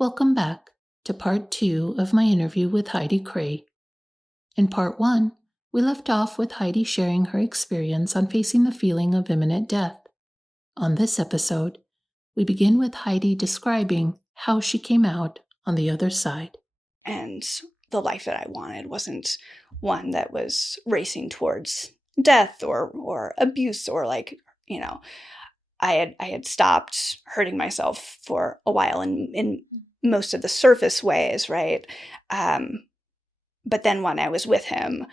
Welcome back to part 2 of my interview with Heidi Kraay. In part 1, we left off with Heidi sharing her experience on facing the feeling of imminent death. On this episode, we begin with Heidi describing how she came out on the other side. And the life that I wanted wasn't one that was racing towards death or abuse or I had stopped hurting myself for a while in most of the surface ways, right? But then when I was with him,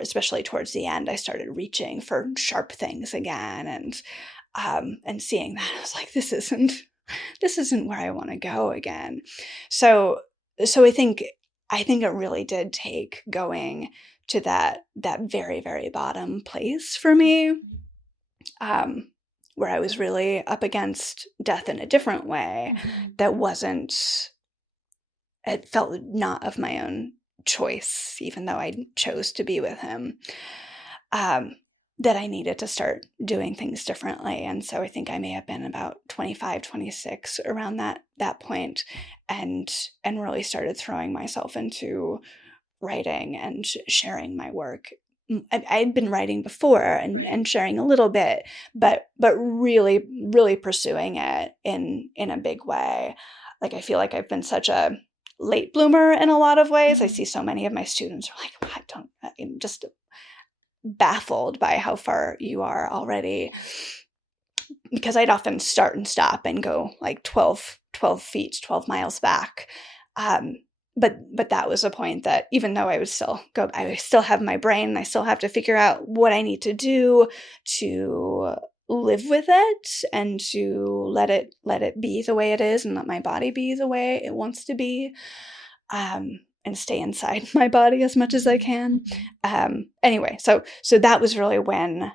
especially towards the end, I started reaching for sharp things again, and seeing that I was like, this isn't where I want to go again. So I think it really did take going to that very, very bottom place for me, where I was really up against death in a different way that it felt not of my own choice, even though I chose to be with him, that I needed to start doing things differently. And so I think I may have been about 25, 26 around that point, and really started throwing myself into writing and sharing my work. I had been writing before and sharing a little bit, but really, really pursuing it in a big way. Like, I feel like I've been such a late bloomer in a lot of ways. I see so many of my students are like, I'm just baffled by how far you are already, because I'd often start and stop and go like 12 miles back. But that was a point that, even though I would still go, I still have my brain, and I still have to figure out what I need to do to live with it and to let it be the way it is, and let my body be the way it wants to be, and stay inside my body as much as I can. Anyway, so that was really when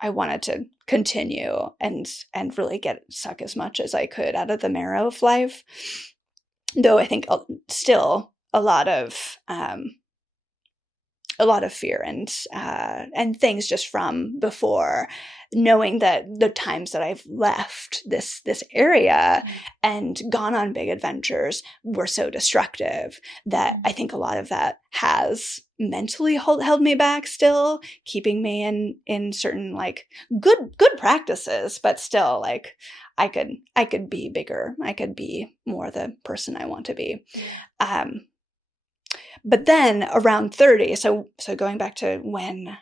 I wanted to continue and really suck as much as I could out of the marrow of life. Though I think still a lot of fear and things just from before, knowing that the times that I've left this area and gone on big adventures were so destructive that I think a lot of that has mentally held me back, still keeping me in certain like good practices, but still like I could be bigger. I could be more the person I want to be. But then around 30, so going back to when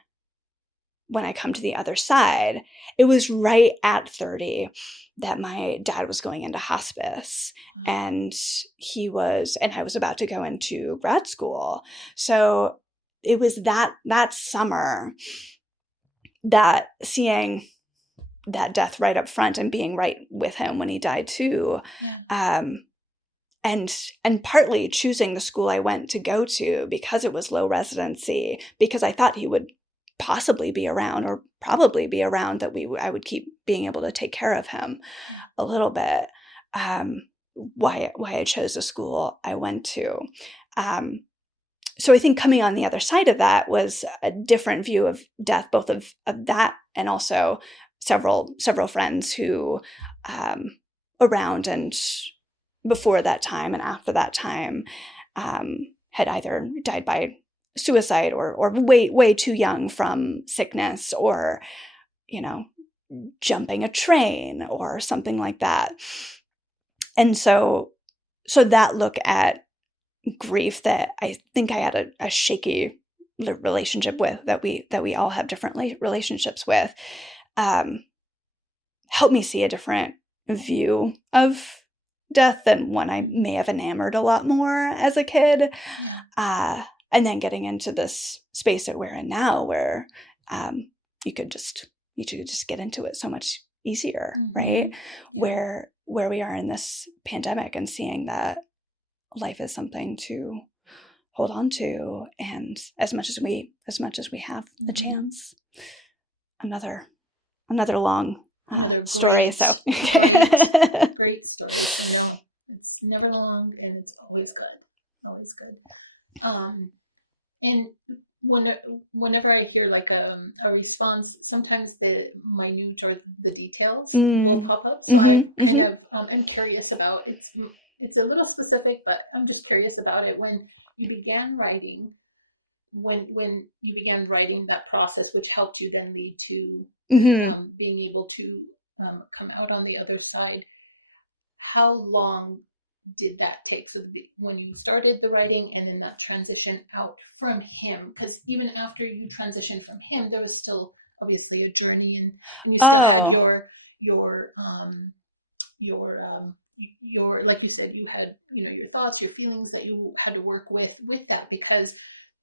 I come to the other side, it was right at 30 that my dad was going into hospice, and I was about to go into grad school. So it was that summer that seeing that death right up front and being right with him when he died too. And partly choosing the school I went to go to because it was low residency, because I thought he would possibly be around, or probably be around, that I would keep being able to take care of him a little bit. Why I chose the school I went to. So I think coming on the other side of that was a different view of death, both of that and also several friends who around and before that time and after that time had either died by suicide or way too young from sickness, or jumping a train or something like that. And so that look at grief that I think I had a shaky relationship with, that we all have different relationships with, helped me see a different view of death than one I may have enamored a lot more as a kid. And then getting into this space that we're in now, where you could just get into it so much easier, right? Where we are in this pandemic, and seeing that life is something to hold on to, and as much as we have the chance. Another long story. Great story. So no, it's never long, and it's always good. And whenever I hear like a response, sometimes the minute or the details will pop up. So I kind of am curious about it's a little specific, but I'm just curious about it. When you began writing, when you began writing that process, which helped you then lead to being able to come out on the other side, how long did that take? So when you started the writing and then that transition out from him, because even after you transitioned from him, there was still obviously a journey, and you still had your like you said, you had your thoughts, your feelings that you had to work with that, because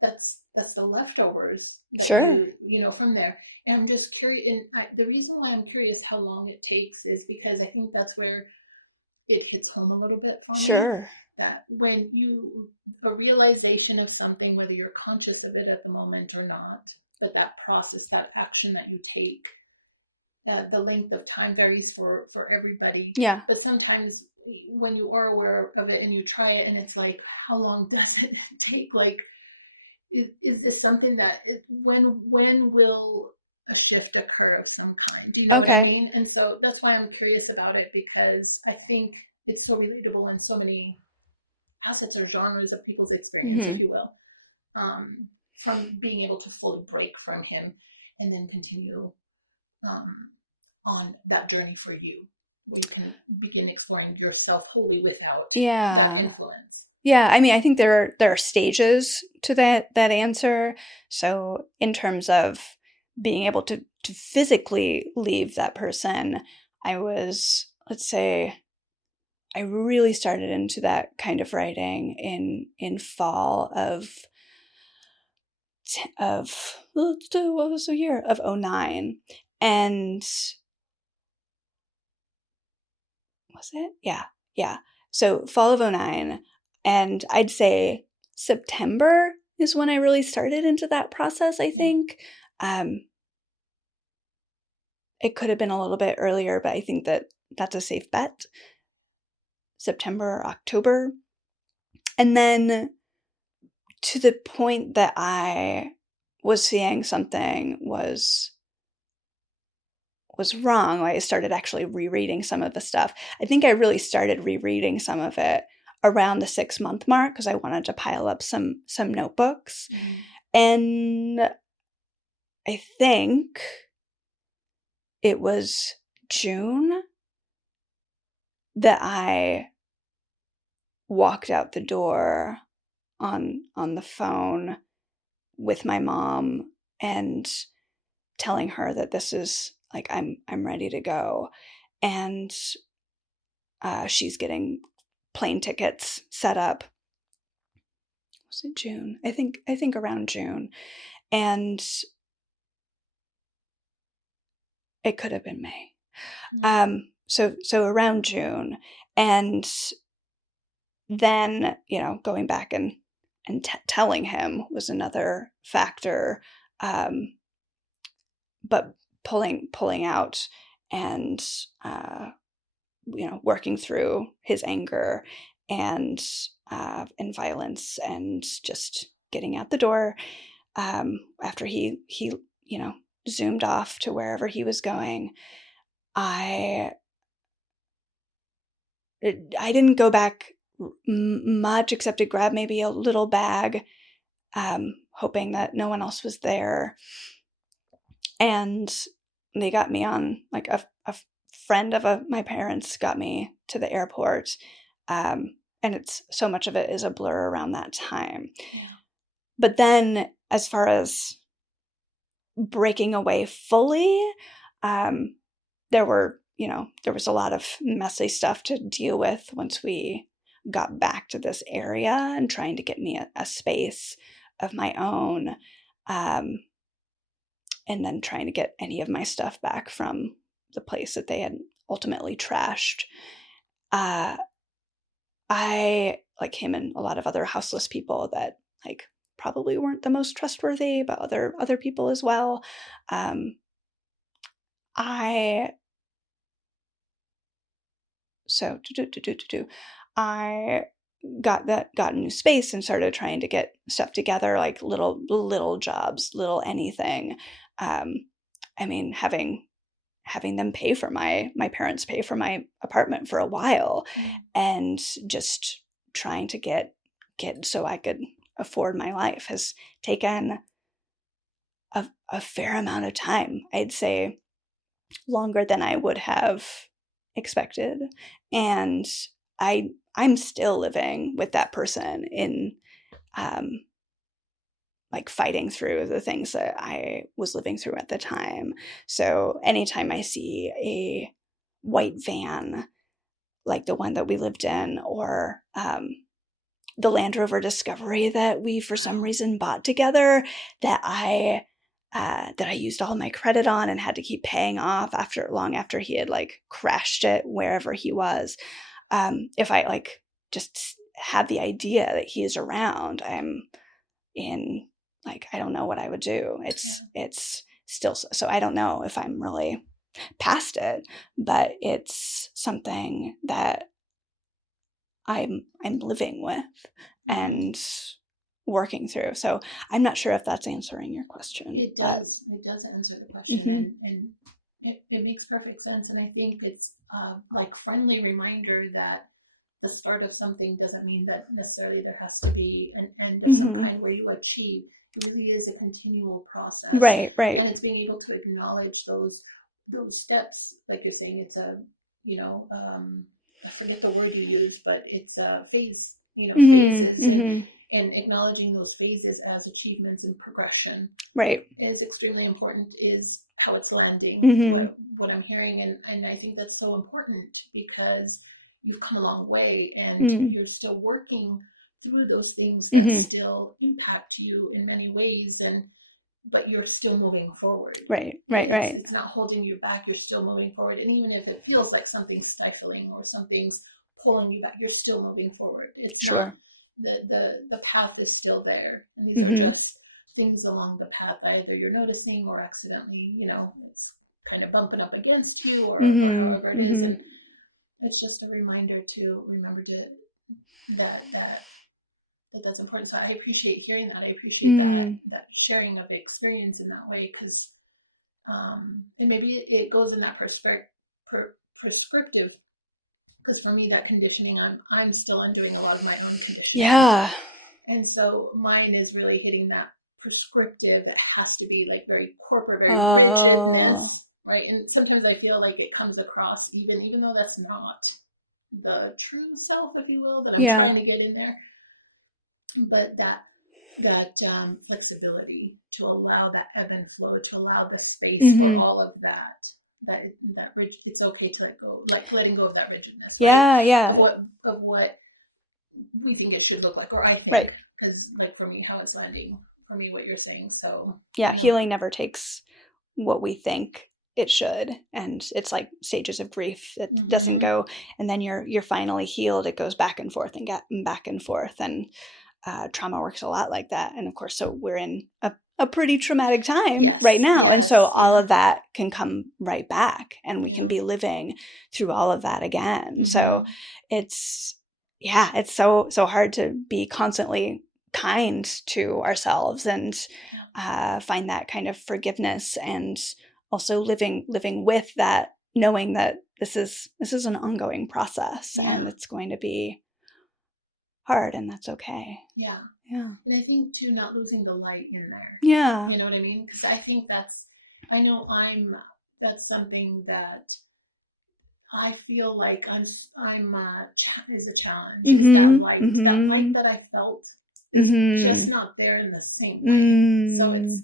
that's the leftovers that from there. And I'm just curious, and the reason why I'm curious how long it takes is because I think that's where it hits home a little bit for me, that when a realization of something, whether you're conscious of it at the moment or not, but that process, that action that you take, the length of time varies for everybody. Yeah. But sometimes when you are aware of it and you try it, and it's like, how long does it take? Like, is this something that when will a shift occur of some kind? Do you know what I mean? And so that's why I'm curious about it, because I think it's so relatable in so many facets or genres of people's experience, if you will, from being able to fully break from him and then continue on that journey for you, where you can begin exploring yourself wholly without that influence. Yeah, I mean, I think there are stages to that answer. So in terms of being able to physically leave that person, let's say, I really started into that kind of writing in fall of what was the year of 2009, and was it? Yeah. So fall of 2009. And I'd say September is when I really started into that process, I think. It could have been a little bit earlier, but I think that's a safe bet. September or October. And then to the point that I was seeing something was wrong, I started actually rereading some of the stuff. I think I really started rereading some of it around the 6-month mark, because I wanted to pile up some notebooks. And I think it was June that I walked out the door on the phone with my mom and telling her that this is like, I'm ready to go. And she's getting plane tickets set up. Was it June? I think around June. And it could have been May. So around June. And then, going back and telling him was another factor. But pulling out and, working through his anger and violence, and just getting out the door after he zoomed off to wherever he was going. I didn't go back much, except to grab maybe a little bag, hoping that no one else was there. And they got me on, like, a friend of my parents got me to the airport. And it's so much of it is a blur around that time. Yeah. But then, as far as breaking away fully, there was a lot of messy stuff to deal with once we got back to this area, and trying to get me a space of my own, and then trying to get any of my stuff back from the place that they had ultimately trashed. I, like him and a lot of other houseless people that, like, probably weren't the most trustworthy, but other people as well. I got a new space and started trying to get stuff together, like little jobs, little anything. I mean, having them pay for my parents pay for my apartment for a while, and just trying to get so I could afford my life has taken a fair amount of time. I'd say longer than I would have expected. And I'm still living with that person in like fighting through the things that I was living through at the time. So anytime I see a white van, like the one that we lived in, or the Land Rover Discovery that we for some reason bought together, that I used all my credit on and had to keep paying off long after he had like crashed it wherever he was. If I like just have the idea that he is around, I'm in, like, I don't know what I would do. It's still, so I don't know if I'm really past it, but it's something that I'm living with and working through. So I'm not sure if that's answering your question. It does. It does answer the question, and it makes perfect sense. And I think it's like friendly reminder that the start of something doesn't mean that necessarily there has to be an end of some kind where you achieve. It really is a continual process. Right. And it's being able to acknowledge those steps. Like you're saying, it's a, I forget the word you use, but it's a phase, phases, and acknowledging those phases as achievements and progression. Right. Is extremely important, is how it's landing, what I'm hearing. And I think that's so important because you've come a long way and you're still working through those things that still impact you in many ways, but you're still moving forward. Right. It's not holding you back. You're still moving forward. And even if it feels like something's stifling or something's pulling you back, you're still moving forward. It's not, the path is still there. And these are just things along the path. Either you're noticing or accidentally, it's kind of bumping up against you or however it is. And it's just a reminder to remember that's important. So I appreciate hearing that. I appreciate that sharing of experience in that way, because and maybe it goes in that prescriptive, because for me, that conditioning, I'm still undoing a lot of my own conditioning. Yeah. And so mine is really hitting that prescriptive. It has to be like very corporate, very rigidness. Right. And sometimes I feel like it comes across, even though that's not the true self, if you will, that I'm trying to get in there. But that flexibility to allow that ebb and flow, to allow the space for all of that it's okay to let go, like letting go of that rigidness, right? Yeah. Of what we think it should look like, or I think, because like for me, how it's landing for me, what you're saying. So healing never takes what we think it should, and it's like stages of grief. It doesn't go, and then you're finally healed. It goes back and forth and back and forth, and trauma works a lot like that. And of course, so we're in a pretty traumatic time right now, and so all of that can come right back, and we can be living through all of that again. So it's so hard to be constantly kind to ourselves and find that kind of forgiveness, and also living with that, knowing that this is an ongoing process, and it's going to be hard, and that's okay. Yeah. And I think too, not losing the light in there. Yeah. You know what I mean? Because I think that's something that I feel like is a challenge. Is that light, that I felt is just not there in the same way. So it's,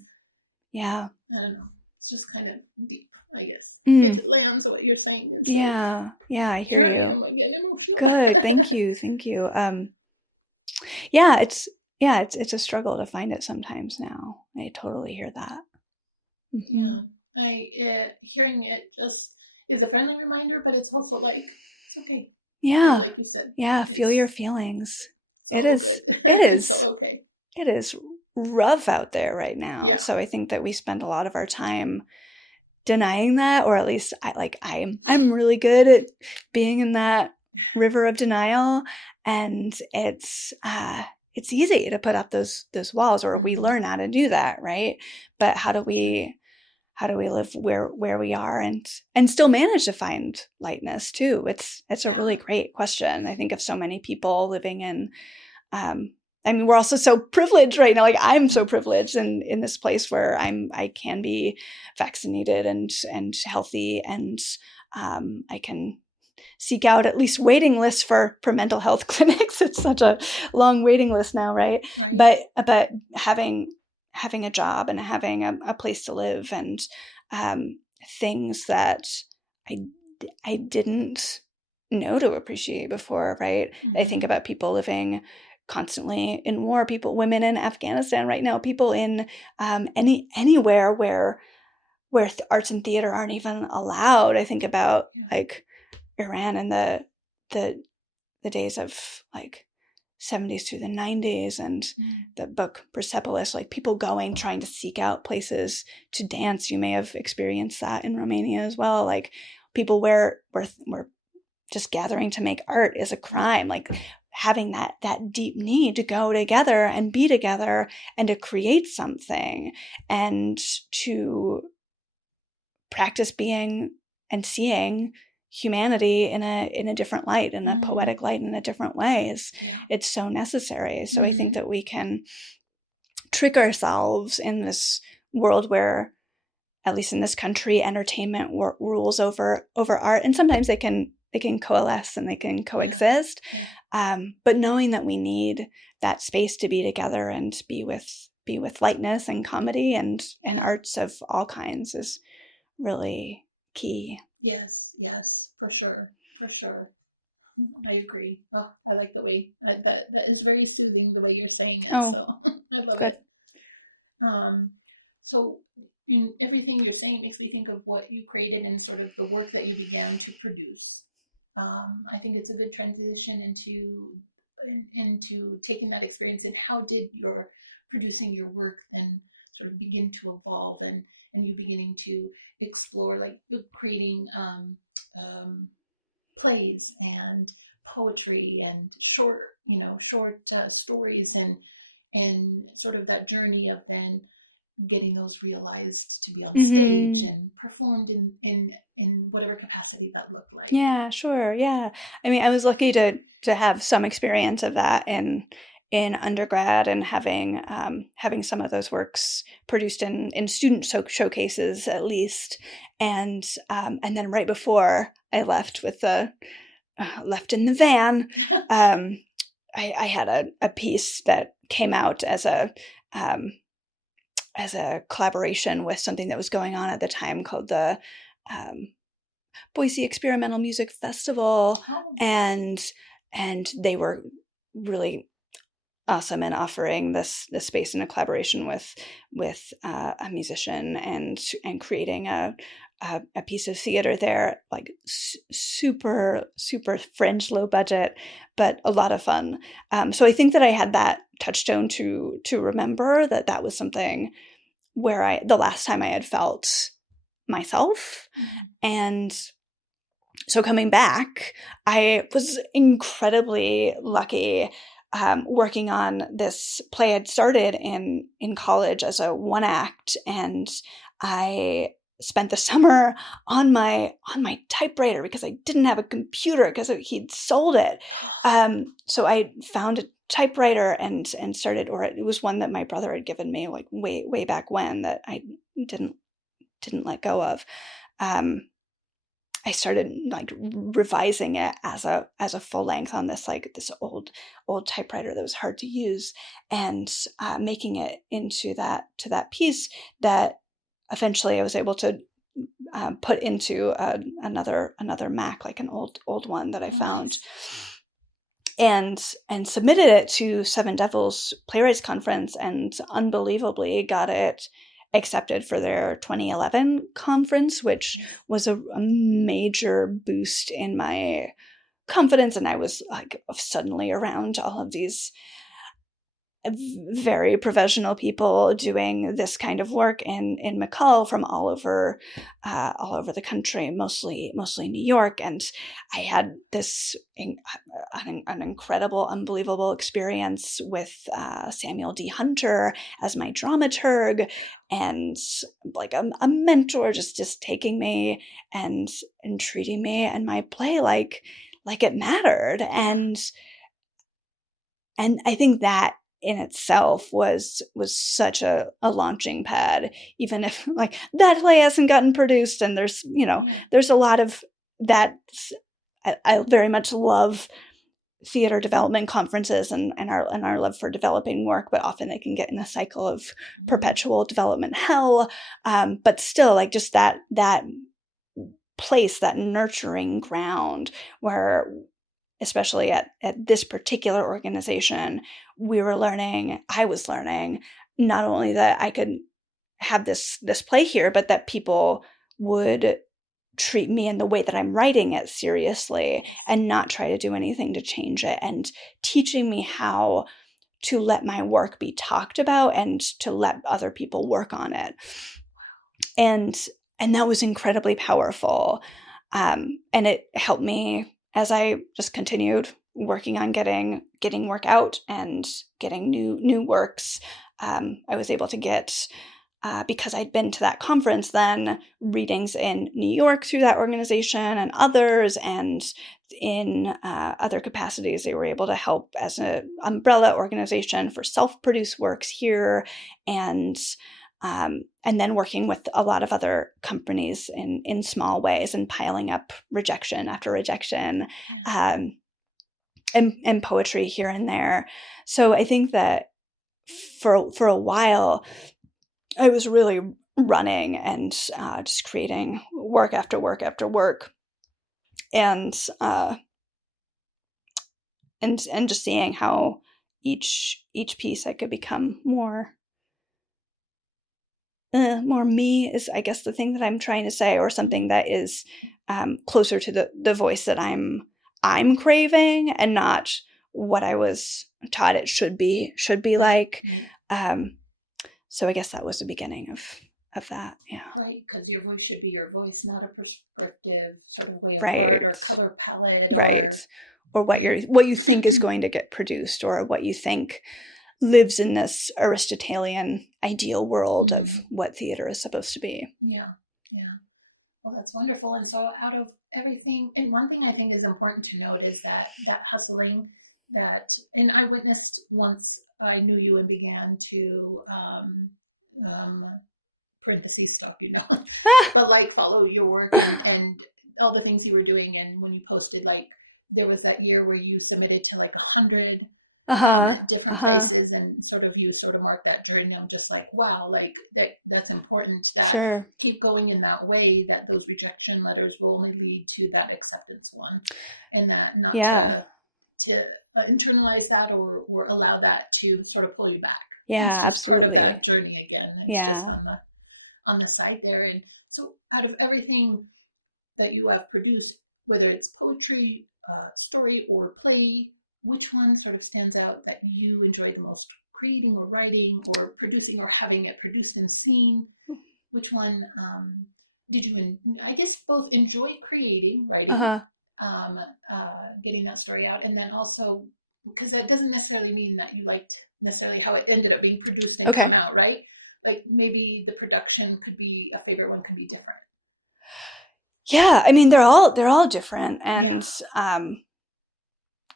I don't know. It's just kind of deep, I guess. It lands what you're saying. And so I here I am again, emotional. Good. Thank you. It's a struggle to find it sometimes now. I totally hear that. Yeah. Hearing it just is a friendly reminder, but it's also like, it's okay. Yeah. And like you said. Yeah. Feel your feelings. It's all good. It is. It's all okay. It is rough out there right now. Yeah. So I think that we spend a lot of our time denying that, or at least I'm really good at being in that river of denial, and it's easy to put up those walls, or we learn how to do that, right? But how do we live where we are and still manage to find lightness too? It's a really great question. I think of so many people living in I mean, we're also so privileged right now. Like, I'm so privileged in this place where I can be vaccinated and healthy, and I can seek out at least waiting lists for mental health clinics. It's such a long waiting list now, right? But having a job and having a place to live, and things that I didn't know to appreciate before, right? I think about people living constantly in war, women in Afghanistan right now, people in anywhere where arts and theater aren't even allowed. I think about like Iran and the days of like 70s through the 90s, and the book Persepolis, like people trying to seek out places to dance. You may have experienced that in Romania as well. Like people were just gathering to make art is a crime. Like having that deep need to go together and be together and to create something and to practice being and seeing humanity in a different light, in a poetic light, in a different ways. It's so necessary. So I think that we can trick ourselves in this world where, at least in this country, entertainment rules over art, and sometimes they can coalesce and they can coexist. But knowing that we need that space to be together and be with lightness and comedy and arts of all kinds is really key. Yes, for sure. I agree. Oh, I like the way that is very soothing, the way you're saying it. So I love it. So in everything you're saying, it makes me think of what you created and sort of the work that you began to produce. I think it's a good transition into taking that experience, and how did your producing your work then sort of begin to evolve, and you beginning to explore, like creating plays and poetry and short stories, and sort of that journey of then getting those realized to be on stage and performed in whatever capacity that looked like. Yeah, sure. Yeah. I mean, I was lucky to have some experience of that in undergrad, and having some of those works produced in student showcases at least. And then right before I left left in the van, I had a piece that came out as a collaboration with something that was going on at the time called the Boise Experimental Music Festival. And they were really awesome in offering this space in a collaboration with a musician and creating a piece of theater there, like super fringe, low budget, but a lot of fun. So I think that I had that touchstone to remember that was something where the last time I had felt myself. And so coming back, I was incredibly lucky, working on this play I'd started in college as a one act, and I spent the summer on my typewriter because I didn't have a computer because he'd sold it. So I found a typewriter and started, or it was one that my brother had given me like way back when, that I didn't let go of. I started like revising it as a full length on this old typewriter that was hard to use, and making it into that piece that eventually I was able to put into another Mac, like an old one that I found. Nice. And submitted it to Seven Devils Playwrights Conference, and unbelievably got it accepted for their 2011 conference, which was a major boost in my confidence. And I was like suddenly around all of these very professional people doing this kind of work in McCall from all over the country, mostly New York. And I had this an incredible, unbelievable experience with Samuel D. Hunter as my dramaturg, and like a mentor just taking me and treating me and my play like it mattered. Yeah. And I think that in itself was such a launching pad, even if like that play hasn't gotten produced, and there's there's a lot of that. I very much love theater development conferences and our love for developing work, but often they can get in a cycle of perpetual development hell. But still, like just that place, that nurturing ground where, especially at this particular organization, I was learning not only that I could have this play here, but that people would treat me in the way that I'm writing it seriously. Yes. And not try to do anything to change it, and teaching me how to let my work be talked about and to let other people work on it. Wow. And that was incredibly powerful. And it helped me as I just continued working on getting work out and getting new works. I was able to get, because I'd been to that conference then, readings in New York through that organization and others, and in other capacities, they were able to help as an umbrella organization for self-produced works here, and then working with a lot of other companies in small ways, and piling up rejection after rejection, and poetry here and there. So I think that for a while, I was really running and just creating work after work after work, and just seeing how each piece I could become more me is, I guess, the thing that I'm trying to say, or something that is closer to the voice that I'm craving, and not what I was taught it should be right, like. Right. So I guess that was the beginning of that. Yeah. Right, because your voice should be your voice, not a prescriptive sort of way of right. art or color palette, right. or what you think is going to get produced, or what you think lives in this Aristotelian ideal world of what theater is supposed to be. Yeah. Well, that's wonderful. And so out of everything, and one thing I think is important to note is that hustling and I witnessed once I knew you and began to, parentheses stalk, but like follow your work and all the things you were doing. And when you posted, like there was that year where you submitted to like 100 different places, and you marked that journey. I'm just like, wow, like that's important, that sure. Keep going in that way, that those rejection letters will only lead to that acceptance one, and that not to internalize that or allow that to sort of pull you back. Yeah, it's just absolutely. part of that journey again. It's just on the side there. And so out of everything that you have produced, whether it's poetry, story, or play, which one sort of stands out that you enjoy the most creating or writing or producing or having it produced and seen? Which one did you, I guess, both enjoy creating, writing, getting that story out, and then also, because that doesn't necessarily mean that you liked necessarily how it ended up being produced and come out, right? Like maybe the production could be a favorite one, could be different. Yeah, I mean, they're all different, and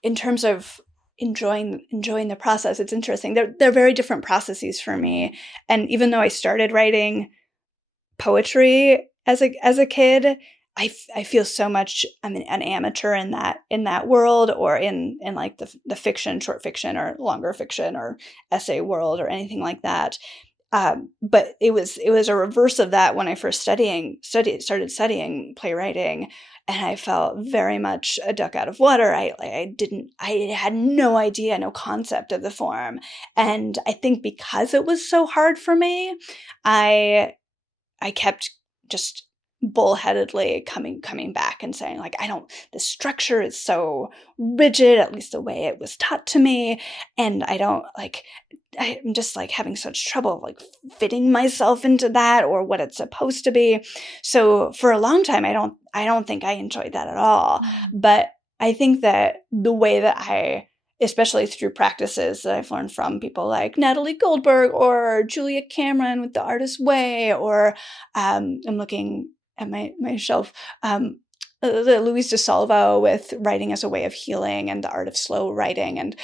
in terms of enjoying the process, it's interesting. They're very different processes for me. And even though I started writing poetry as a kid, I feel so much I'm an amateur in that world, or in like the fiction, short fiction, or longer fiction, or essay world, or anything like that. But it was a reverse of that when I first started studying playwriting, and I felt very much a duck out of water. I had no idea, no concept of the form, and I think because it was so hard for me, I kept just bullheadedly coming back and saying, like, the structure is so rigid, at least the way it was taught to me, and I don't, like, I'm just like having such trouble like fitting myself into that or what it's supposed to be. So for a long time, I don't think I enjoyed that at all. But I think that the way that especially through practices that I've learned from people like Natalie Goldberg or Julia Cameron with The Artist's Way, or I'm looking at my shelf, Luis de Salvo with Writing as a Way of Healing and The Art of Slow Writing, and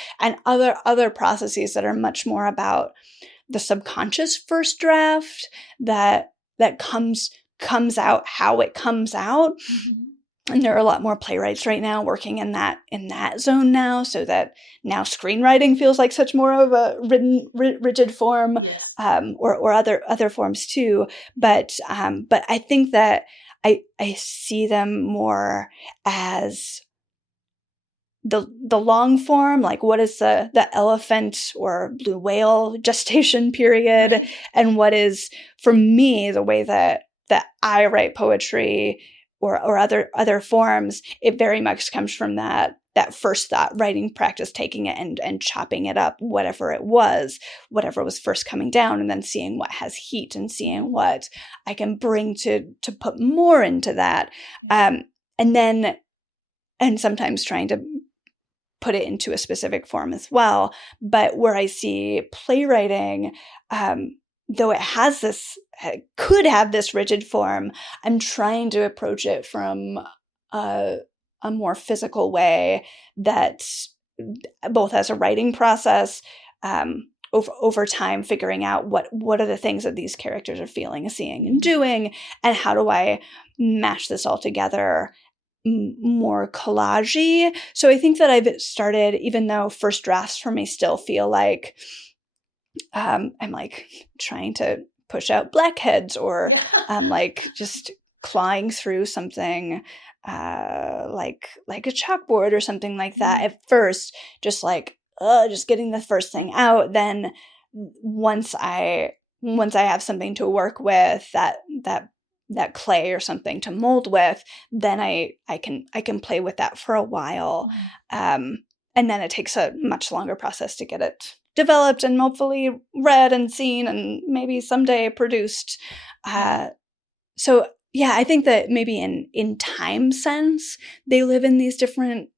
other processes that are much more about the subconscious first draft that comes out how it comes out. And there are a lot more playwrights right now working in that zone now, so that now screenwriting feels like such more of a rigid form. Yes. Or other forms too. But I think that I see them more as the long form, like what is the elephant or blue whale gestation period, right. And what is, for me, the way that I write poetry or other forms, it very much comes from that first thought writing practice, taking it and chopping it up, whatever was first coming down, and then seeing what has heat and seeing what I can bring to put more into that. And sometimes trying to put it into a specific form as well. But where I see playwriting, though it could have this rigid form, I'm trying to approach it from a more physical way that both as a writing process, over time, figuring out what are the things that these characters are feeling, seeing, and doing, and how do I mash this all together more collage-y. So I think that I've started, even though first drafts for me still feel like I'm like trying to push out blackheads, or I'm like just clawing through something like a chalkboard or something like that at first, just like just getting the first thing out. Then once I have something to work with, that clay or something to mold with, then I can play with that for a while. And then it takes a much longer process to get it developed and hopefully read and seen and maybe someday produced. So yeah, I think that maybe in time sense, they live in these different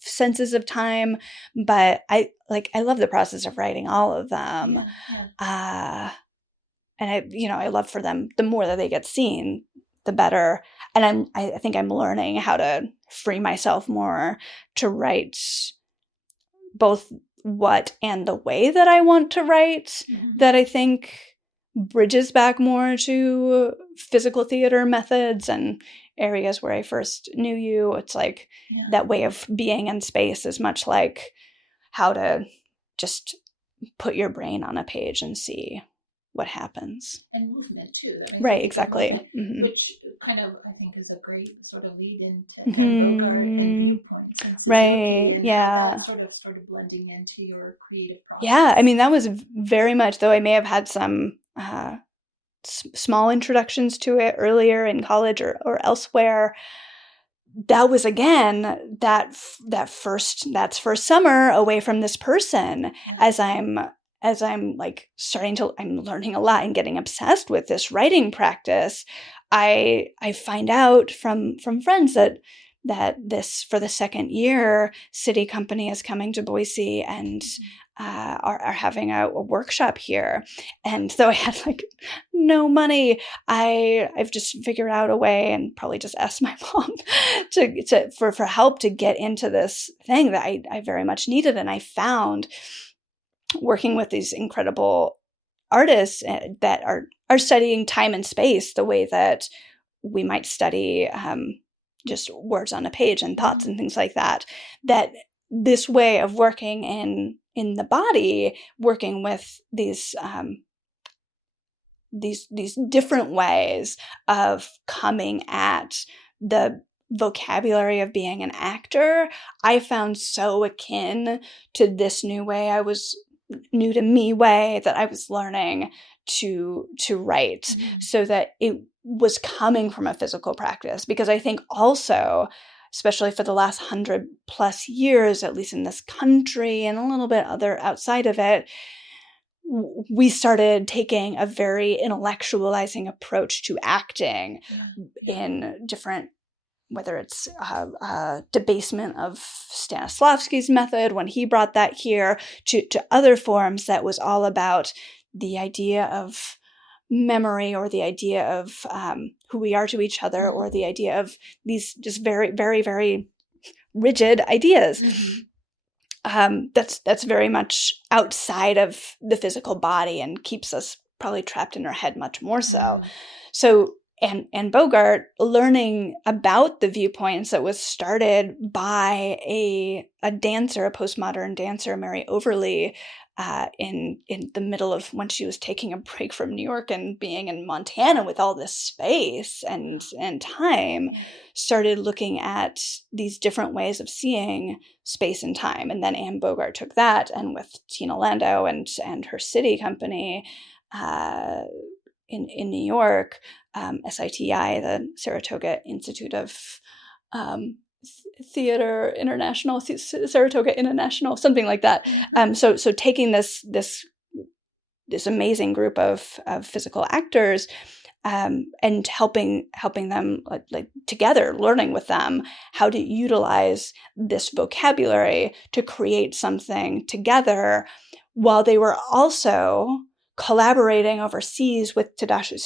senses of time, but I love the process of writing all of them. And I love for them, the more that they get seen, the better. And I think I'm learning how to free myself more to write both what and the way that I want to write, that I think bridges back more to physical theater methods and areas where I first knew you. It's like that way of being in space is much like how to just put your brain on a page and see what happens. And movement too. That makes right, me think exactly. of movement, which kind of I think is a great sort of lead into M. Bogart and Viewpoints and Suzuki, and how that sort of started blending into your creative process. Yeah, I mean, that was very much, though I may have had some small introductions to it earlier in college or elsewhere, that was again that first summer away from this person, as I'm like I'm learning a lot and getting obsessed with this writing practice. I find out from friends that this, for the second year, City Company is coming to Boise and are having a workshop here. And though I had like no money, I've just figured out a way, and probably just asked my mom for help to get into this thing that I very much needed. And I found, working with these incredible artists that are studying time and space the way that we might study just words on a page and thoughts and things like that, that this way of working in the body, working with these different ways of coming at the vocabulary of being an actor, I found so akin to this new to me way that I was learning to write, so that it was coming from a physical practice. Because I think also, especially for the last 100+ years, at least in this country and a little bit other outside of it, we started taking a very intellectualizing approach to acting in different, whether it's debasement of Stanislavski's method when he brought that here, to other forms that was all about the idea of memory, or the idea of who we are to each other, or the idea of these just very, very, very rigid ideas. That's very much outside of the physical body and keeps us probably trapped in our head much more so. So, and Bogart, learning about the viewpoints that was started by a dancer, a postmodern dancer, Mary Overly, in the middle of when she was taking a break from New York and being in Montana with all this space and time, started looking at these different ways of seeing space and time. And then Anne Bogart took that, and with Tina Landau and her City Company in New York, SITI, the Saratoga Institute of Theater International, Saratoga International, something like that. So taking this amazing group of physical actors, and helping them like together, learning with them how to utilize this vocabulary to create something together, while they were also collaborating overseas with Tadashi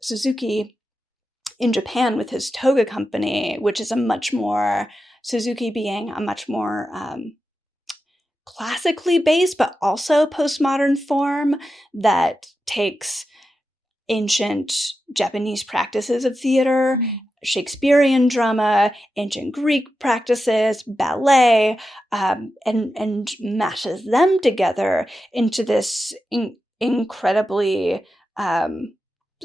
Suzuki in Japan with his Toga Company, which is Suzuki being a much more classically based, but also postmodern form that takes ancient Japanese practices of theater, Shakespearean drama, ancient Greek practices, ballet, and mashes them together into this incredibly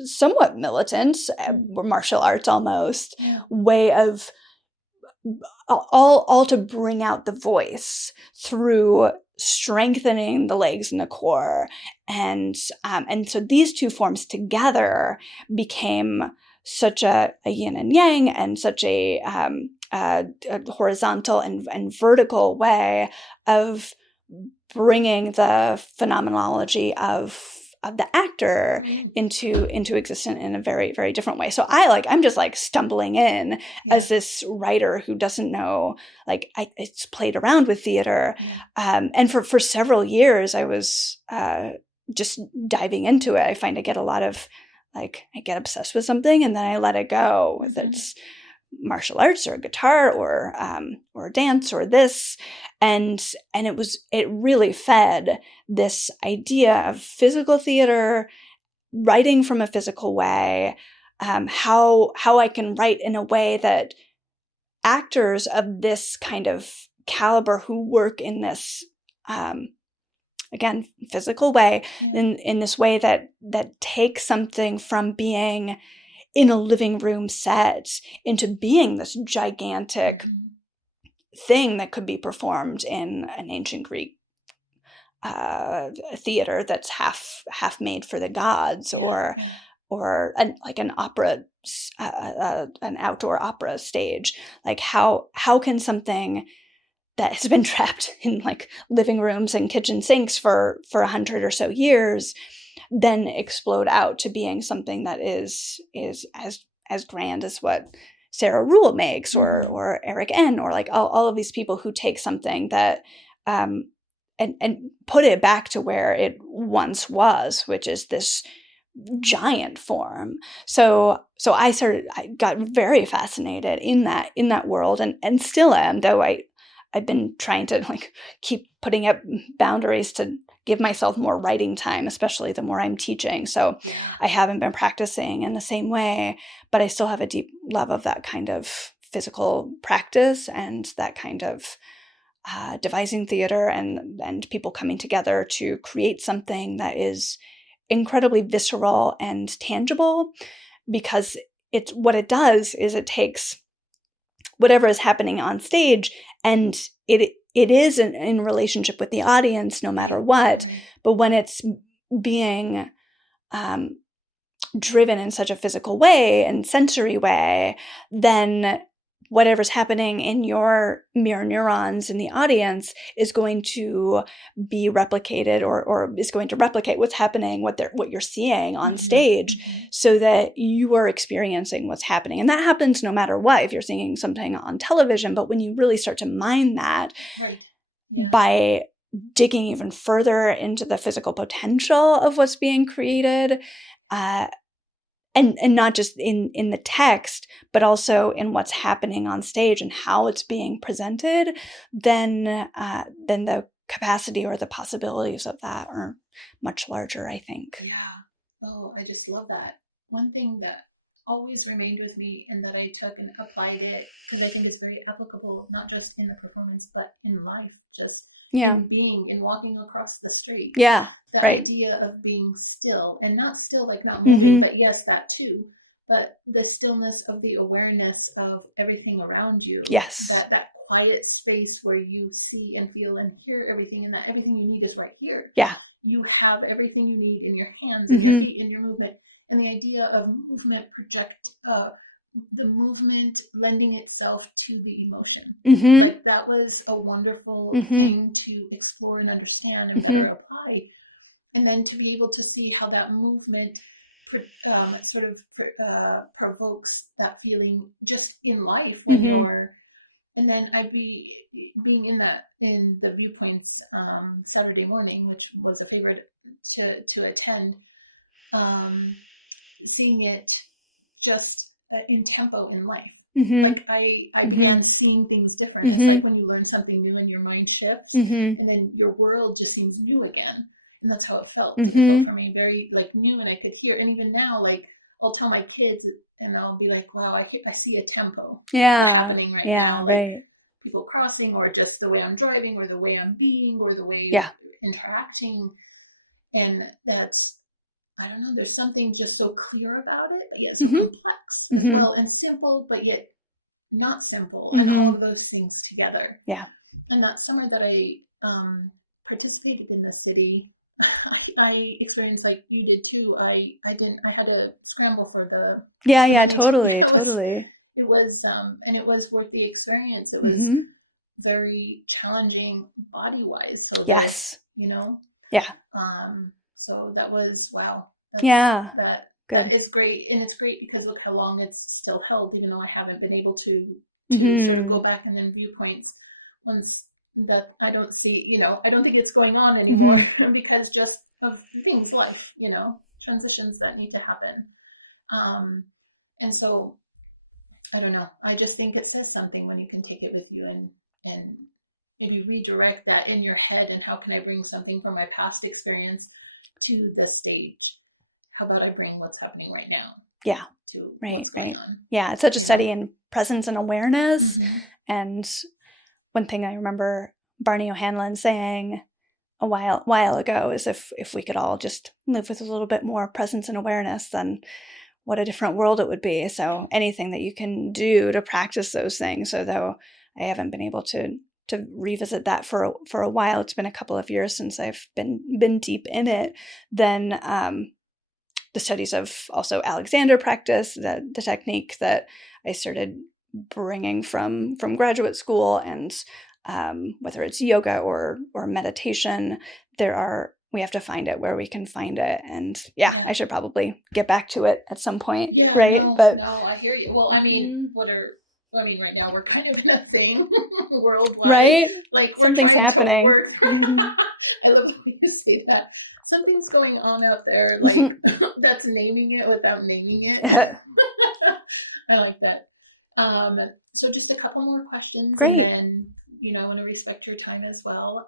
somewhat militant, martial arts almost, way of all to bring out the voice through strengthening the legs and the core. And so these two forms together became such a yin and yang, and such a horizontal and vertical way of bringing the phenomenology of the actor into existence in a very, very different way. So I'm just like stumbling in as this writer who doesn't know, it's played around with theater. And for several years I was just diving into it. I find I get a lot of, I get obsessed with something and then I let it go, if it's martial arts or guitar or dance or this. And it really fed this idea of physical theater, writing from a physical way, how I can write in a way that actors of this kind of caliber who work in this, again, physical way, in this way that takes something from being in a living room set into being this gigantic thing that could be performed in an ancient Greek theater that's half made for the gods, or an opera, an outdoor opera stage. How can something that has been trapped in living rooms and kitchen sinks for 100 or so years then explode out to being something that is as grand as what Sarah Rule makes, or Eric N., or all of these people who take something that and put it back to where it once was, which is this giant form. So I got very fascinated in that world, and still am, though I've been trying to keep putting up boundaries to give myself more writing time, especially the more I'm teaching. So I haven't been practicing in the same way, but I still have a deep love of that kind of physical practice and that kind of devising theater and people coming together to create something that is incredibly visceral and tangible, because what it does is it takes whatever is happening on stage and it is in relationship with the audience no matter what. But when it's being driven in such a physical way and sensory way, then whatever's happening in your mirror neurons in the audience is going to be replicated or is going to replicate what's happening, what you're seeing on stage, so that you are experiencing what's happening. And that happens no matter what, if you're seeing something on television. But when you really start to mine that by digging even further into the physical potential of what's being created, and not just in the text, but also in what's happening on stage and how it's being presented, then the capacity or the possibilities of that are much larger, I think. Yeah. Oh, I just love that. One thing that always remained with me and that I took and applied it, because I think it's very applicable, not just in the performance, but in life, just in being, in walking across the street. Yeah. The idea of being still, and not still like not moving, but yes, that too. But the stillness of the awareness of everything around you. Yes. That quiet space where you see and feel and hear everything, and that everything you need is right here. Yeah. You have everything you need in your hands and your feet and your movement. And the idea of movement the movement lending itself to the emotion. Like that was a wonderful thing to explore and understand and better apply. And then to be able to see how that movement provokes that feeling just in life when you're, and then being in the viewpoints Saturday morning, which was a favorite to attend, seeing it just in tempo in life. Like I began seeing things different. It's like when you learn something new and your mind shifts and then your world just seems new again. And that's how it felt. It felt for me very like new, and I could hear. And even now, like I'll tell my kids and I'll be like, wow, I see a tempo happening right now. Like people crossing, or just the way I'm driving, or the way I'm being, or the way interacting. And that's, I don't know, there's something just so clear about it, but yet so complex as well, and simple, but yet not simple, and all of those things together. Yeah. And that summer that I participated in the city, I experienced, like you did too. I had to scramble for the money totally. It was and it was worth the experience. It was very challenging body wise. So there's, so that was, wow. That is great. And it's great because look how long it's still held, even though I haven't been able to sort of go back and then viewpoints once that I don't see, I don't think it's going on anymore because just of things, life, transitions that need to happen. And so I don't know. I just think it says something when you can take it with you and maybe redirect that in your head. And how can I bring something from my past experience to the stage? How about I bring what's happening right now? Yeah. To what's going on. Yeah. It's such a study in presence and awareness. And one thing I remember Barney O'Hanlon saying a while ago is if we could all just live with a little bit more presence and awareness, then what a different world it would be. So anything that you can do to practice those things, although I haven't been able to revisit that for a while. It's been a couple of years since I've been deep in it. Then the studies of also Alexander practice, the technique that I started bringing from graduate school, and whether it's yoga or meditation, we have to find it where we can find it. And I should probably get back to it at some point. Yeah, right? No, I hear you. Well, I mean, right now we're kind of in a thing worldwide, right? Like we're trying to work through. I love the way you say that. Something's going on out there, like that's naming it without naming it. I like that. So just a couple more questions. Great. And then, I want to respect your time as well.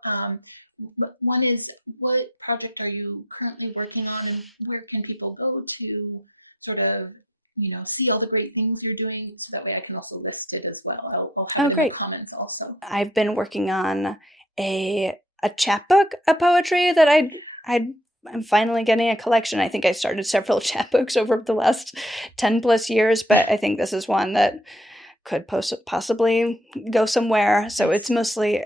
One is, what project are you currently working on, and where can people go to sort of, see all the great things you're doing, so that way I can also list it as well. I'll have it in the comments also. I've been working on a chapbook of poetry that I'm finally getting a collection. I think I started several chapbooks over the last 10 plus years, but I think this is one that could possibly go somewhere. So it's mostly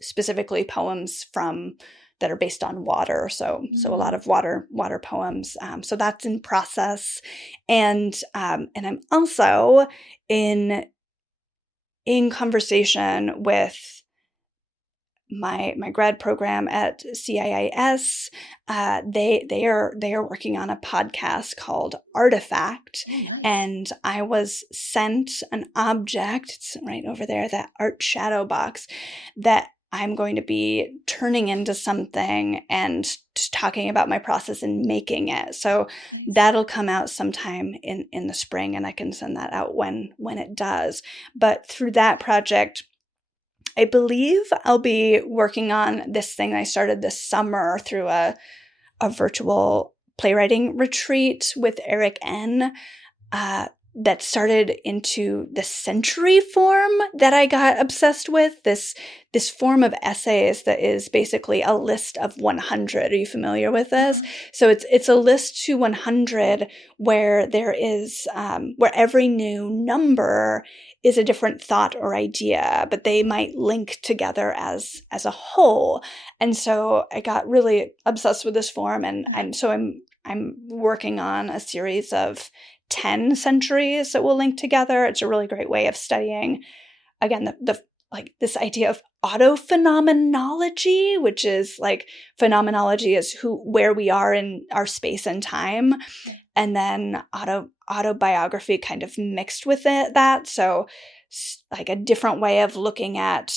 specifically poems from that are based on water. So a lot of water poems. So that's in process. And I'm also in conversation with my grad program at CIIS. They are working on a podcast called Artifact. Oh, nice. And I was sent an object, it's right over there, that art shadow box, that I'm going to be turning into something and just talking about my process and making it. So Nice. That'll come out sometime in the spring, and I can send that out when it does. But through that project, I believe I'll be working on this thing I started this summer through a virtual playwriting retreat with Eric N. That started into the century form that I got obsessed with. This form of essays that is basically a list of 100. Are you familiar with this? So it's a list to 100 where there is where every new number is a different thought or idea, but they might link together as a whole. And so I got really obsessed with this form, and so I'm working on a series of 10 centuries that will link together. It's a really great way of studying, again, the like this idea of autophenomenology, which is like phenomenology is where we are in our space and time, and then autobiography kind of mixed with that. So like a different way of looking at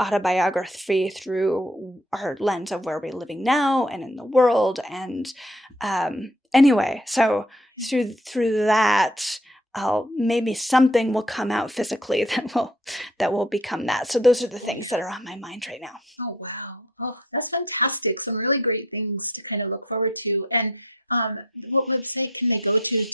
autobiography through our lens of where we're living now and in the world. And anyway, so through that, maybe something will come out physically that will become that. So those are the things that are on my mind right now. Oh, wow. Oh, that's fantastic. Some really great things to kind of look forward to. And what website can they go to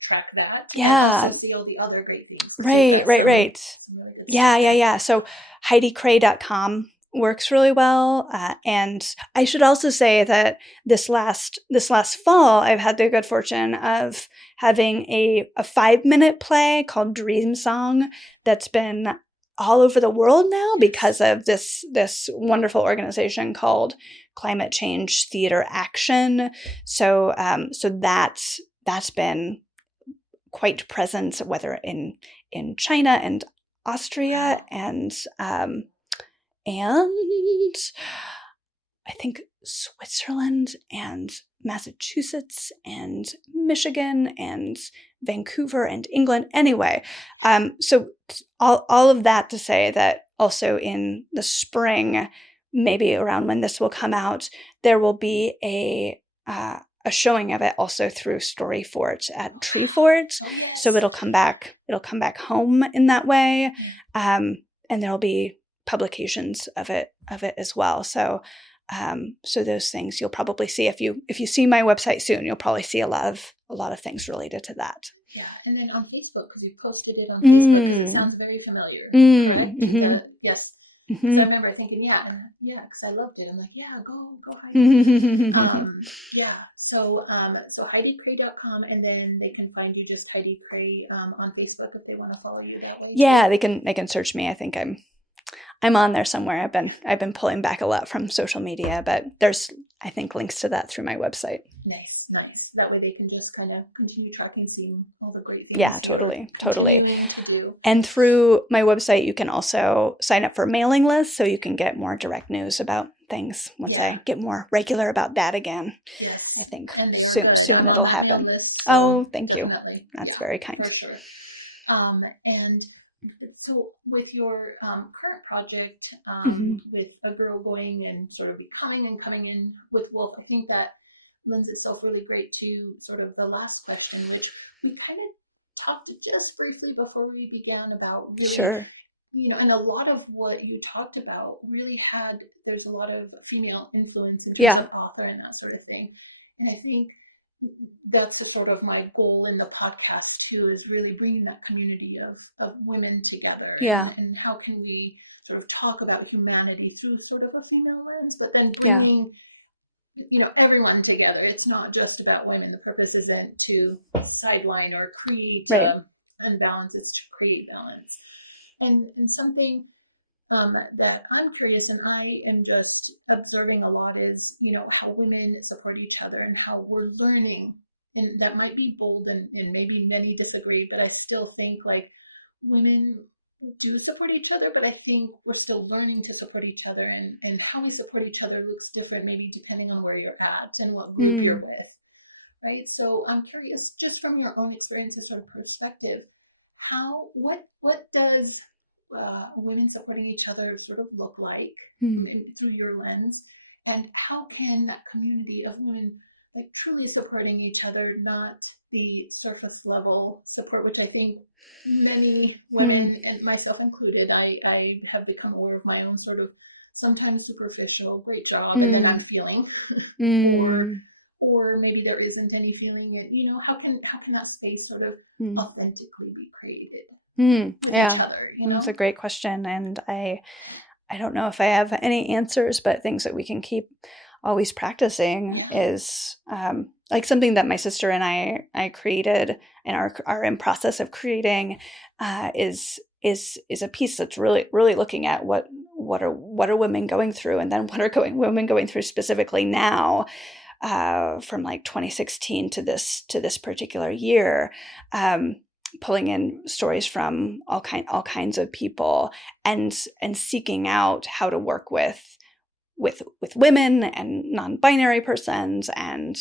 track that? And also see all the other great things? Right. Some really good stuff. Yeah. So HeidiCraay.com works really well. And I should also say that this last fall, I've had the good fortune of having a 5-minute play called Dream Song that's been all over the world now because of this wonderful organization called Climate Change Theater Action. So that's been quite present, whether in China and Austria and I think Switzerland and Massachusetts and Michigan and Vancouver and England. Anyway, so all of that to say that also in the spring, maybe around when this will come out, there will be a showing of it also through Storyfort at Treefort. Oh, yes. So it'll come back home in that way. And there'll be publications of it as well. So those things you'll probably see if you see my website soon, you'll probably see a lot of things related to that. Yeah. And then on Facebook, because you posted it on Facebook, because it sounds very familiar, correct? Mm-hmm. Yes. Because I remember thinking, because I loved it. I'm like, go Heidi. So HeidiCraay.com, and then they can find you just Heidi Kraay on Facebook if they want to follow you that way too. Yeah, they can search me. I think I'm on there somewhere. I've been pulling back a lot from social media, but there's, I think, links to that through my website. Nice. That way they can just kind of continue tracking, seeing all the great things totally continuing to do. And through my website, you can also sign up for mailing lists so you can get more direct news about things once I get more regular about that again. Yes, I think. And they are good. I'm on that mail list. So thank definitely. you. That's very kind. For sure. And so with your current project with a girl going and sort of becoming and coming in with Wolf, I think that lends itself really great to sort of the last question, which we kind of talked just briefly before we began about really, and a lot of what you talked about really there's a lot of female influence in terms of author and that sort of thing. And I think that's a sort of my goal in the podcast too, is really bringing that community of women together and how can we sort of talk about humanity through sort of a female lens, but then bringing, everyone together. It's not just about women. The purpose isn't to sideline or create unbalance. It's to create balance. And something that I'm curious, and I am just observing a lot, is, how women support each other and how we're learning. And that might be bold, and maybe many disagree, but I still think like women do support each other, but I think we're still learning to support each other, and how we support each other looks different, maybe depending on where you're at and what group you're with. Right. So I'm curious, just from your own experiences, sort of perspective, what does women supporting each other sort of look like through your lens, and how can that community of women like truly supporting each other, not the surface level support, which I think many women, and myself included, I have become aware of my own sort of sometimes superficial, great job, and then I'm feeling, or maybe there isn't any feeling. And how can that space sort of authentically be created with each other? That's a great question, and I don't know if I have any answers, but things that we can keep always practicing is like something that my sister and I created and are in process of creating is a piece that's really looking at what are women going through, and then what are women going through specifically now. From like 2016 to this particular year, pulling in stories from all kinds of people, and seeking out how to work with women and non-binary persons and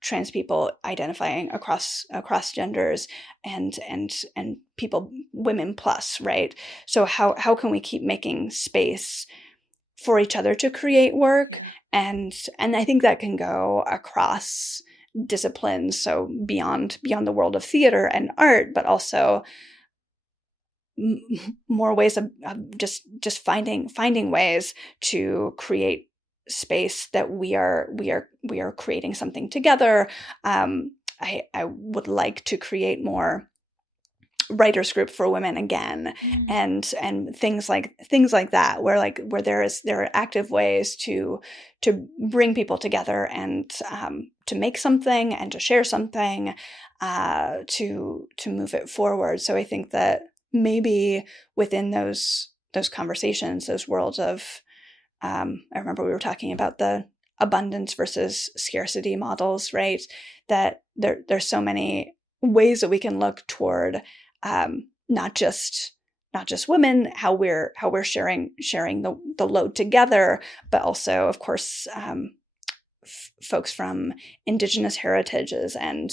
trans people identifying across genders and people, women plus, right? So how can we keep making space for each other to create work? And I think that can go across disciplines, so beyond the world of theater and art, but also more ways of just finding ways to create space that we are creating something together. I would like to create more writers group for women again, and things like that, where there are active ways to bring people together and to make something and to share something, to move it forward. So I think that maybe within those conversations, those worlds of I remember we were talking about the abundance versus scarcity models, right? That there's so many ways that we can look toward not just women, how we're sharing the load together, but also, of course, folks from indigenous heritages and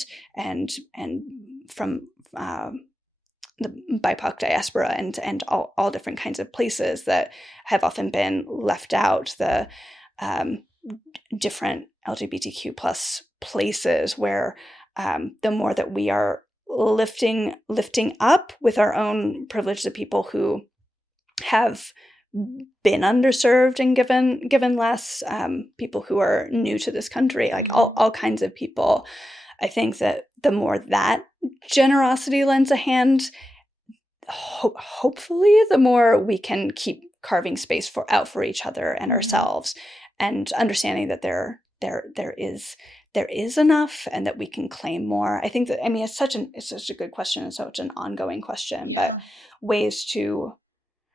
from the BIPOC diaspora and all different kinds of places that have often been left out. The different LGBTQ plus places where the more that we are lifting up with our own privilege, the people who have been underserved and given less, people who are new to this country, like all kinds of people. I think that the more that generosity lends a hand, hopefully the more we can keep carving space out for each other and ourselves, and understanding that there is enough and that we can claim more. I think that, it's such a good question and such an ongoing question, but ways to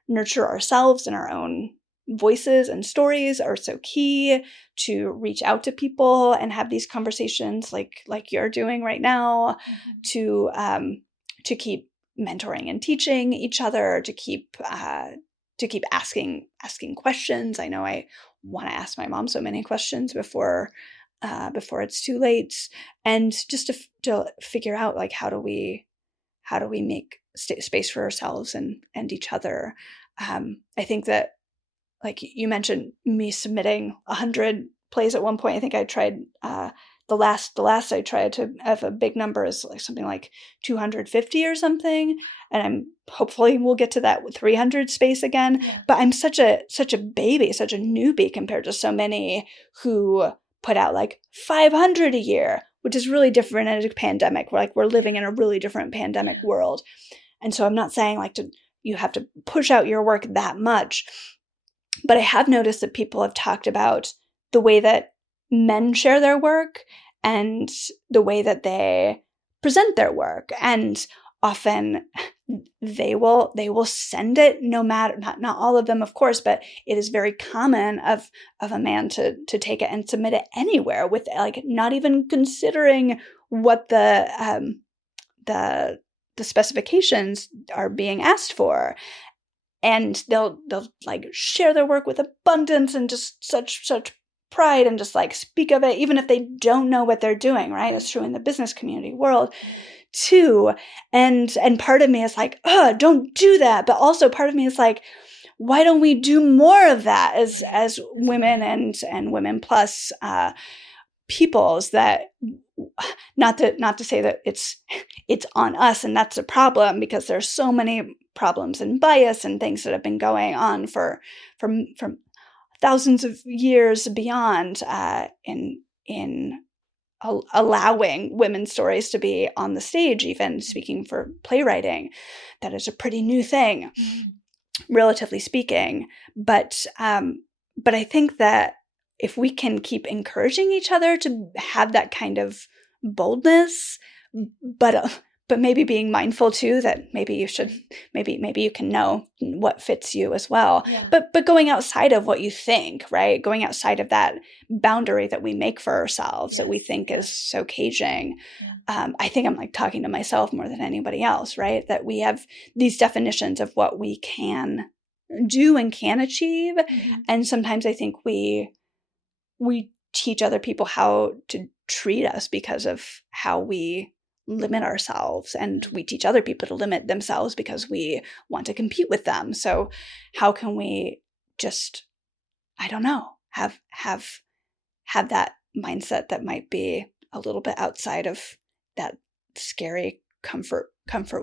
nurture ourselves and our own voices and stories are so key, to reach out to people and have these conversations like you're doing right now, to keep mentoring and teaching each other, to keep asking questions. I know I want to ask my mom so many questions before it's too late, and just to figure out like how do we make space for ourselves and each other. I think that, like you mentioned, me submitting 100 plays at one point. I think I tried the last I tried to have a big number is like something like 250 or something, and I'm hopefully we'll get to that with 300 space again. But I'm such a baby, such a newbie compared to so many who put out like 500 a year, which is really different in a pandemic. We're living in a really different pandemic world. And so I'm not saying you have to push out your work that much, but I have noticed that people have talked about the way that men share their work and the way that they present their work. And often they will send it no matter, not all of them, of course, but it is very common of a man to take it and submit it anywhere with like not even considering what the specifications are being asked for. And they'll like share their work with abundance and just such pride and just like speak of it, even if they don't know what they're doing, right? It's true in the business community world too. And part of me is like, oh, don't do that. But also part of me is like, why don't we do more of that as women and women plus peoples? That not to say that it's on us and that's a problem, because there's so many problems and bias and things that have been going on from thousands of years beyond in allowing women's stories to be on the stage, even speaking for playwriting. That is a pretty new thing, relatively speaking. But I think that if we can keep encouraging each other to have that kind of boldness, but maybe being mindful too that maybe you should, maybe you can know what fits you as well. Yeah. But going outside of what you think, right? Going outside of that boundary that we make for ourselves that we think is so caging. Yeah. I think I'm like talking to myself more than anybody else, right? That we have these definitions of what we can do and can achieve. And sometimes I think we teach other people how to treat us because of how we limit ourselves, and we teach other people to limit themselves because we want to compete with them. So how can we just, I don't know, have that mindset that might be a little bit outside of that scary comfort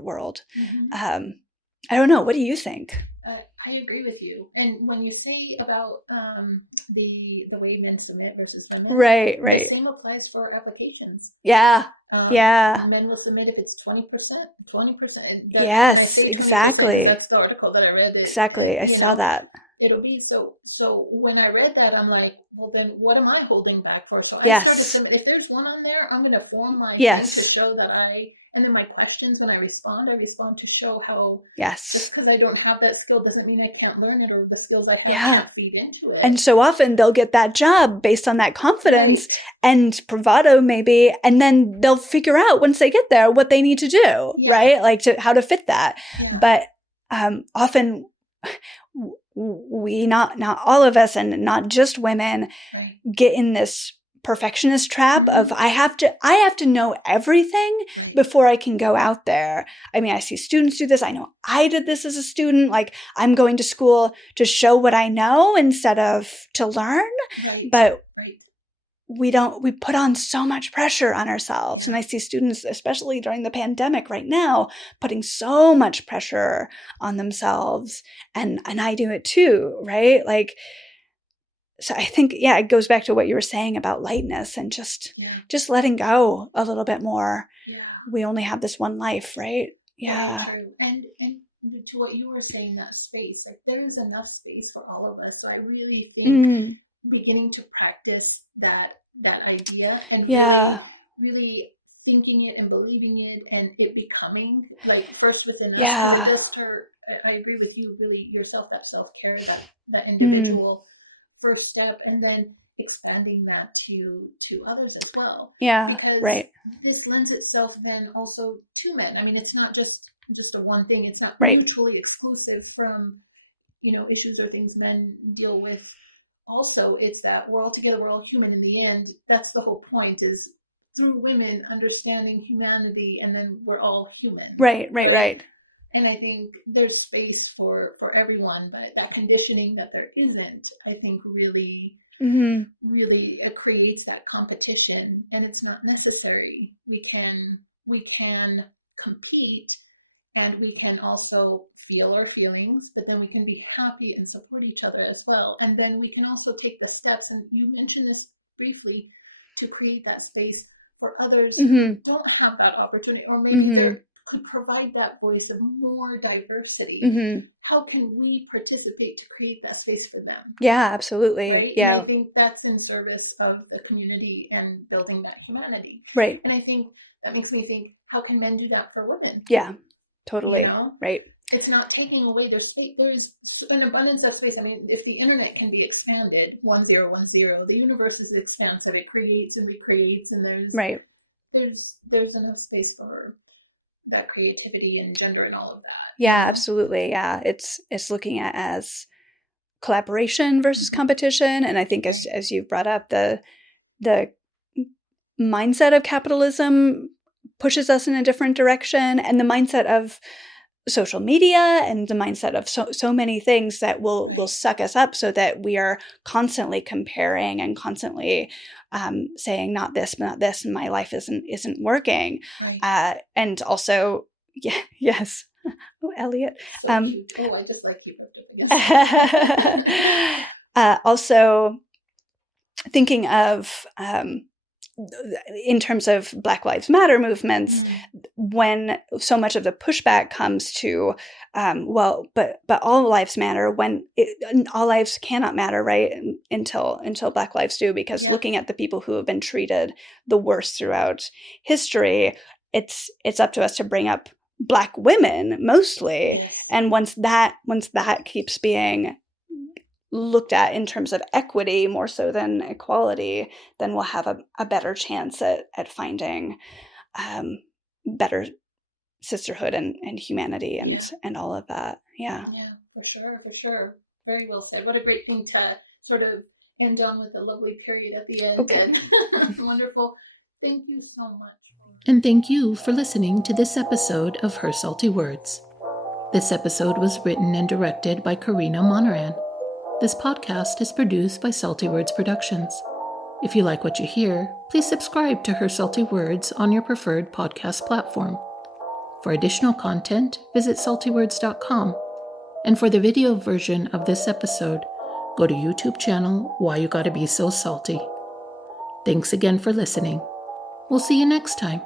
world? I don't know. What do you think? I agree with you. And when you say about the way men submit versus women, right, the same applies for applications. Yeah. Men will submit if it's 20%. And I say 20% because that's the article that I read. I saw that. It'll be so when I read that, I'm like, well, then what am I holding back for? So I started submit. If there's one on there, I'm going to form my thing to show that and then my questions when I respond to show how just because I don't have that skill doesn't mean I can't learn it, or the skills I have can't feed into it. And so often they'll get that job based on that confidence and bravado maybe, and then they'll figure out once they get there what they need to do, right? Like how to fit that. Yeah. But often we, not all of us, and not just women, get in this perfectionist trap of I have to know everything before I can go out there. I mean, I see students do this. I know I did this as a student. Like, I'm going to school to show what I know instead of to learn. But we put on so much pressure on ourselves. And I see students, especially during the pandemic right now, putting so much pressure on themselves. And I do it too, right? Like, so I think, it goes back to what you were saying about lightness and just letting go a little bit more. Yeah. We only have this one life, right? Yeah. Very true. And to what you were saying, that space, like there is enough space for all of us. So I really think beginning to practice that idea and really thinking it and believing it and it becoming like first within us, because it does start, I agree with you, really yourself, that self-care, that individual first step, and then expanding that to others as well. Yeah. Because this lends itself then also to men. I mean, it's not just a one thing. It's not mutually exclusive from, issues or things men deal with. Also, it's that we're all together, we're all human in the end. That's the whole point, is through women understanding humanity, and then we're all human. Right. And I think there's space for everyone, but that conditioning that there isn't, I think really it creates that competition, and it's not necessary. We can compete, and we can also feel our feelings, but then we can be happy and support each other as well. And then we can also take the steps, and you mentioned this briefly, to create that space for others who don't have that opportunity, or maybe they're could provide that voice of more diversity. How can we participate to create that space for them? Yeah, absolutely. Right. Yeah. And I think that's in service of the community and building that humanity. Right. And I think that makes me think, how can men do that for women? Yeah. Totally. Right. It's not taking away their space. There is an abundance of space. I mean, if the internet can be expanded, 1010, the universe is expansive. It creates and recreates, and there's enough space for that creativity and gender and all of that. Yeah, absolutely. Yeah. It's looking at as collaboration versus competition. And I think as you brought up, the mindset of capitalism pushes us in a different direction, and the mindset of social media and the mindset of so many things that will suck us up, so that we are constantly comparing and constantly saying not this, and my life isn't working. Right. And also, yes. Oh, Elliot. So cute. Oh, I just like keep up against. Also, thinking of in terms of Black Lives Matter movements, when so much of the pushback comes to, but all lives matter, when all lives cannot matter, right? Until Black lives do, because looking at the people who have been treated the worst throughout history, it's up to us to bring up Black women mostly. Yes. And once that keeps being looked at in terms of equity more so than equality, then we'll have a better chance at finding better sisterhood and humanity and all of that. Yeah, for sure. Very well said. What a great thing to sort of end on, with a lovely period at the end. And wonderful. Thank you so much. And thank you for listening to this episode of Her Salty Words. This episode was written and directed by Corina Monneran. This podcast is produced by Salty Words Productions. If you like what you hear, please subscribe to Her Salty Words on your preferred podcast platform. For additional content, visit saltywords.com. And for the video version of this episode, go to YouTube channel Why You Gotta Be So Salty. Thanks again for listening. We'll see you next time.